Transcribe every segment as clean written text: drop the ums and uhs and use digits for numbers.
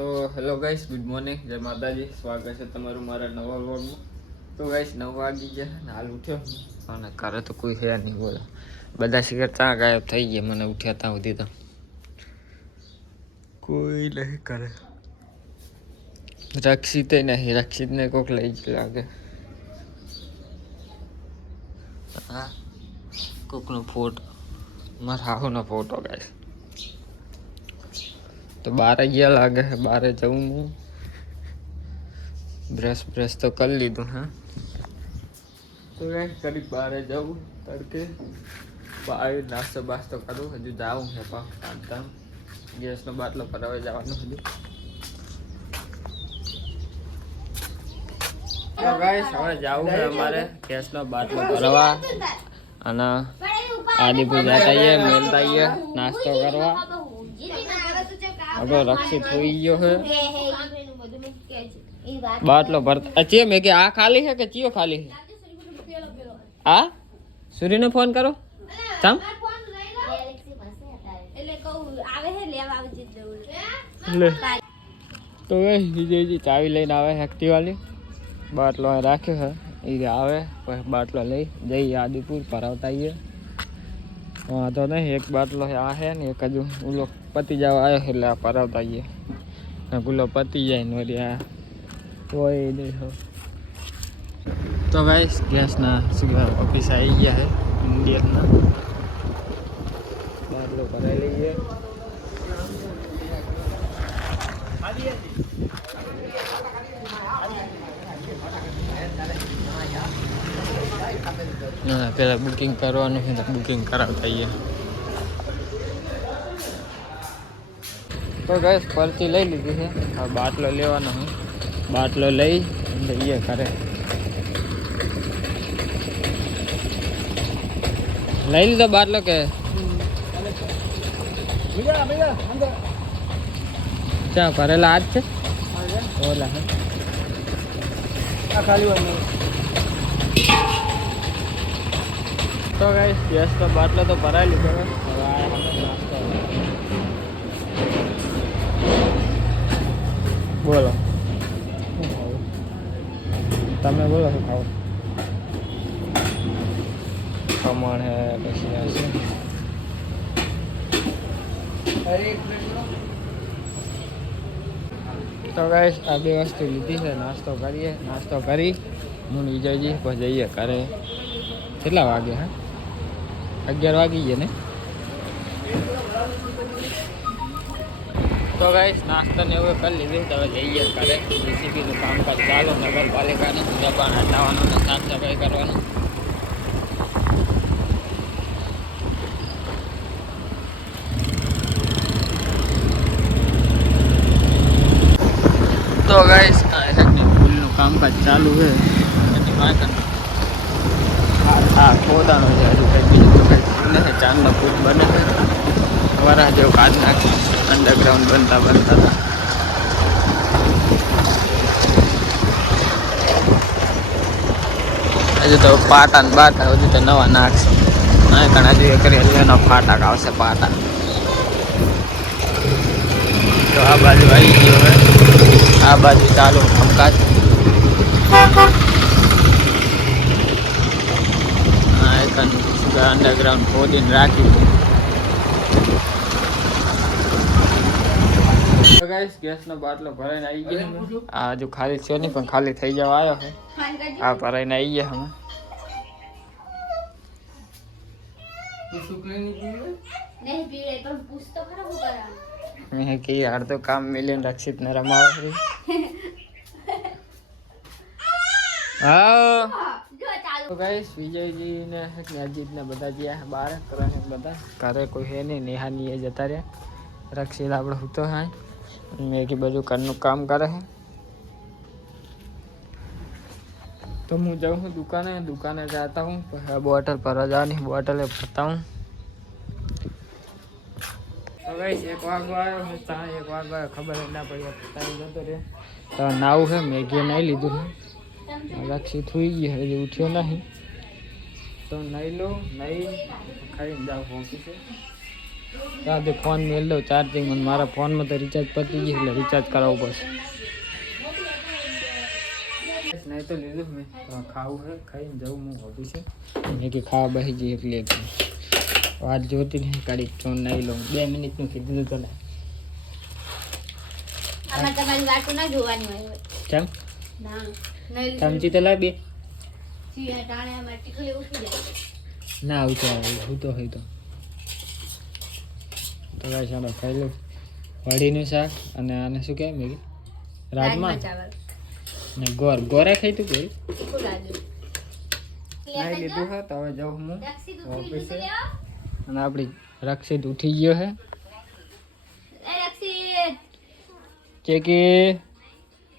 તો hello guys, good morning, જય માતાજી. સ્વાગત છે તમારું મારા નવા વ્લોગમાં. તો ગાઈસ 9 વાગી ગયા ને હાલ ઉઠ્યો અને ઘરે તો કોઈ છે નહીં. બોલો, બધા શિખર ત્યાં ગાયબ થઈ ગયા. મને ઉઠ્યા ત્યાં સુધી તો કોઈ નહીં કરે. રક્ષિત નહીં, રક્ષિતને કોક લઈ જ લાગે. હા, કોકનો ફોટો, મારા હાહુનો ફોટો ગાઈસ. તો 12 ગયા લાગે છે. 12 જવું હું. બ્રશ તો કરી લીધું. હા, તો કરી 12 જવું તડકે. આવી નાસ્તો બાસ્તો કરું. હજુ જાઉં છે પાછા ગેસનો બાટલો ભરાવા જવાનું હજુ. તો ગાઈસ હવે જાવું છે અમારે ગેસનો બાટલો ભરવા અને આદિપુર જતા આવીએ, મેલતા આવીએ નાસ્તો કરવા. હવે રક્ષિત હોઈ ગયો છે બાટલો ભરતા. ચિયો મેં કે આ ખાલી છે કે ચિયો ખાલી છે? આ સૂર્યને ફોન કરો. તમ તો વિજયજી ચાવી લઈને આવે એક્ટિવાની. બાટલો રાખ્યો છે, એ આવે પછી બાટલો લઈ જઈએ આદિપુર ભરાવતા આવીએ. વાંધો નહીં, એક બાટલો આ છે ને એક હજુ ઓલો પતી જવા આવ્યો એટલે આ ભરાવતા આવીએ. ગુલો પતી જાય ને વળી આ કોઈ નહીં. તો ગાઈસ ગેસના ઓફિસ આવી ગયા છે ઇન્ડિયનના. બાટલો ભરાઈ લઈએ. ના પેલા બુકિંગ કરવાનું છે, બુકિંગ કરાવતા આવીએ. તો ગાઈસ પરચી લઈ લીધી છે. હવે બાટલો લેવાનો છે. બાટલો લઈ જઈએ ઘરે. લઈ લીધો બાટલો કે ક્યાં ભરેલા આજ છે? ઓલા હે તો ગાઈસ ગેસ તો બાટલો તો ભરાઈ લીધો. હવે આ નાસ્તો બોલો, તમે બોલો શું ખાવ? ખમણ હે પછી હશે. તો ગાઈસ આ બે વસ્તુ લીધી છે. નાસ્તો કરીએ. નાસ્તો કરી હું વિજયજી પછી જઈએ ઘરે. કેટલા વાગે? હા 11 વાગી ગયા ને. તો ગાઈસ નાસ્તો ને એવું કરી લીધી. હવે જઈએ ઘરે. જેસીબીનું કામકાજ ચાલો. નગરપાલિકાનું દબાણ હટાવવાનું ને સાફ સફાઈ કરવાનું. તો ગાઈસ પુલનું કામકાજ ચાલુ છે. એની માટે હા ખોદાનો છે. હજુ કંઈ બીજું તો કંઈ નથી. ચાંદનો પુલ બને છે. વરા જેવું કાઢ નાખી. અંડરગ્રાઉન્ડ બનતા હતા. હજુ તો પાટા ને બાટા હજુ તો નવા નાખશે. ના કારણ હજુ એક રેલવેનો ફાટક આવશે પાટા. તો આ બાજુ આવી ગયો હવે. આ બાજુ ચાલુ કામકાજ. અંડરગ્રાઉન્ડ ખોદીને રાખ્યું. ગાઈસ ગેસનો બાટલો ભરાઈને આવી ગયો. આ હજુ ખાલી છે નહીં પણ ખાલી થઈ જવા આવ્યો છે. આ ભરાઈને આવી ગયા અમે. મેં કઈ અડધો કામ મિલીને રક્ષિત ને રમાવે. હા તો ગાઈસ વિજયજી ને અજીત ને બધા ગયા બહાર બધા. ઘરે કોઈ હે નહીં. નેહાની એ જતા રહ્યા. રક્ષિત આપણે હૂતો હા મેં બધું ઘરનું કામ કરે છે. તો હું જાઉં છું દુકાને જાતા હું. બોટલ ભરવા જવાની. બોટલે ભરતા હું. તો ગાઈસ 1 વાગો આવ્યો છે. 1 વાગો આવ્યો ખબર જ ના પડી. પતાવી જતો રે. તો નાવું છે. મેગી નહીં લીધું છે. રક્ષિત સુઈ ગઈ હજી ઉઠ્યો નહીં. તો નહીં લો નહીં ખાઈને જાવ પહોંચી છે. ત્યાંથી ફોન મેળ દઉં ચાર્જિંગ. મને મારા ફોનમાં તો રિચાર્જ પતી ગયું એટલે રિચાર્જ કરાવવું પડશે. નહીં તો લીધું મેં ખાવું છે, ખાઈને જવું હું ઓફિસે. મેં કે ખાવા બેસી જઈએ એટલે વાત જોતી નહીં કાઢી ફોન નહીં લઉં. 2 મિનિટનું કીધું તો ને કેમ ચમચી તો લાવી 2 ના આવું તો હોય તો ભાઈ ચાલો ખાઈ લઉં. વડીનું શાક અને આને શું કહે મેગી રાજમા ને ગોરા ખાઈ તું કોઈ ખાઈ લીધું છે. તો હવે જાઉં હું ઓફિસે. અને આપણી રક્ષિત ઉઠી ગયો છે. ચેકી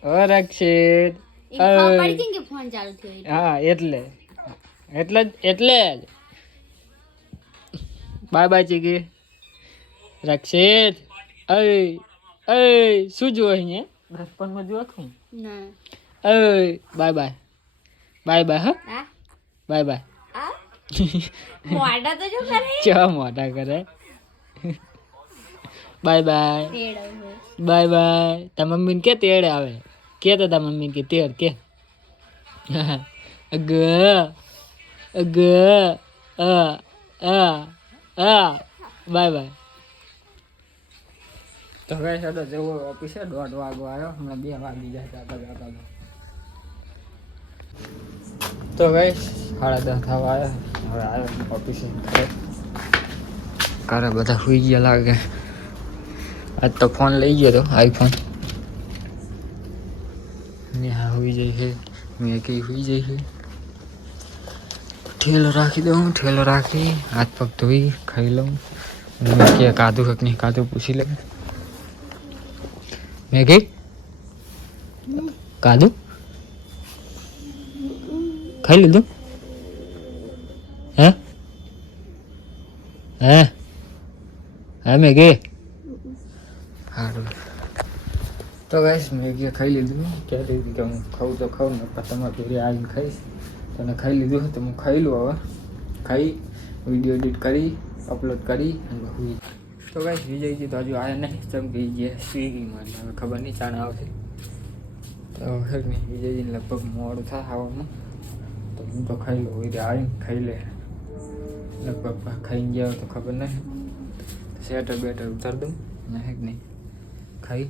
ઓ રક્ષિત હા એટલે જ બાય બાય ચેકી. રક્ષિત શું જુઓ અહીંયા બચપનમાં જુઓ છું બાય બાય હા બાય બાય મોટા તો જો કરે ચા મોટા કરે બાય બાય બાય બાય. તાર મમ્મીને કે તેડ આવે કે તો તાર મમ્મીને કે તેડ કે અગ અગ બાય બાય. તો હવે સાડો જવો ઓફિસે. 1:30 વાગો આવ્યો હમણાં 2 વાગી જાય આગળ. તો ગઈ 10:30 થવા આવ્યા. હવે આવ્યો ઓફિસે. ઘરે બધા સુઈ ગયા લાગે. આજ તો ફોન લઈ ગયો તો આઈફોન. નેહા સુઈ જાય છે, મેં કઈ સુઈ જાય છે. ઠેલો રાખી દઉં. ઠેલો રાખી હાથ પગ ધોઈ ખાઈ લઉં. મેં કે કાધું કે નહીં કાધું પૂછી લે. મેં કઈ કાધું ખાઈ લીધું હે મેં કઈ સારું. તો ગાઈસ મેગી ખાઈ લીધું. કહેતી હતી કે હું ખાઉં તો ખાઉં ને તમારે ઘરે આવીને ખાઈશ. તને ખાઈ લીધું તો હું ખાઈ લઉં. હવે ખાઈ વિડીયો એડિટ કરી અપલોડ કરી અને હુઈ. તો ગાઈસ વિજયજી તો હજુ આવ્યા નહીં. ચમકી ગયા સ્વિગીમાં. હવે ખબર નહીં ચાણ આવશે તો ખબર નહીં. વિજયજીને લગભગ મોડું થાય આવવામાં. તો હું તો ખાઈ લઉં. વિડીયો આવીને ખાઈ લે. લગભગ ખાઈને ગયા તો ખબર નહીં. શેટર બેટર ઉતાર દઉં ને નહીં ખાઈ